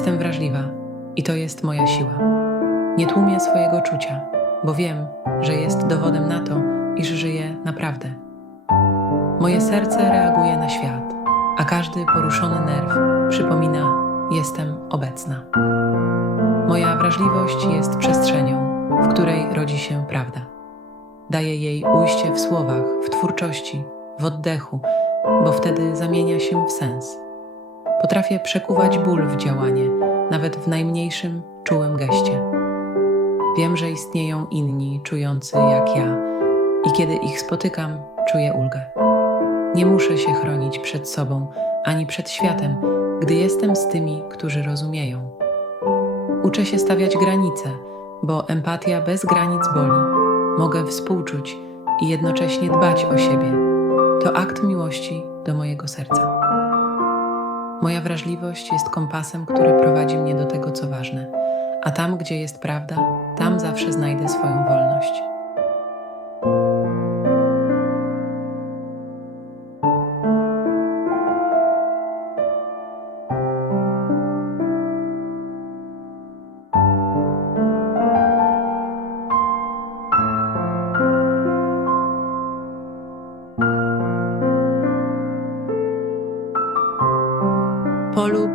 wrażliwa i to jest moja siła. Nie tłumię swojego czucia, bo wiem, że jest dowodem na to, iż żyję naprawdę. Moje serce reaguje na świat, a każdy poruszony nerw przypomina: jestem obecna. Moja wrażliwość jest przestrzenią, w której rodzi się prawda. Daję jej ujście w słowach, w twórczości, w oddechu, bo wtedy zamienia się w sens. Potrafię przekuwać ból w działanie, nawet w najmniejszym, czułym geście. Wiem, że istnieją inni czujący jak ja, i kiedy ich spotykam, czuję ulgę. Nie muszę się chronić przed sobą ani przed światem, gdy jestem z tymi, którzy rozumieją. Uczę się stawiać granice, bo empatia bez granic boli. Mogę współczuć i jednocześnie dbać o siebie. To akt miłości do mojego serca. Moja wrażliwość jest kompasem, który prowadzi mnie do tego, co ważne, a tam, gdzie jest prawda, tam zawsze znajdę swoją wolność. Polub,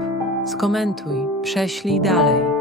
skomentuj, prześlij dalej.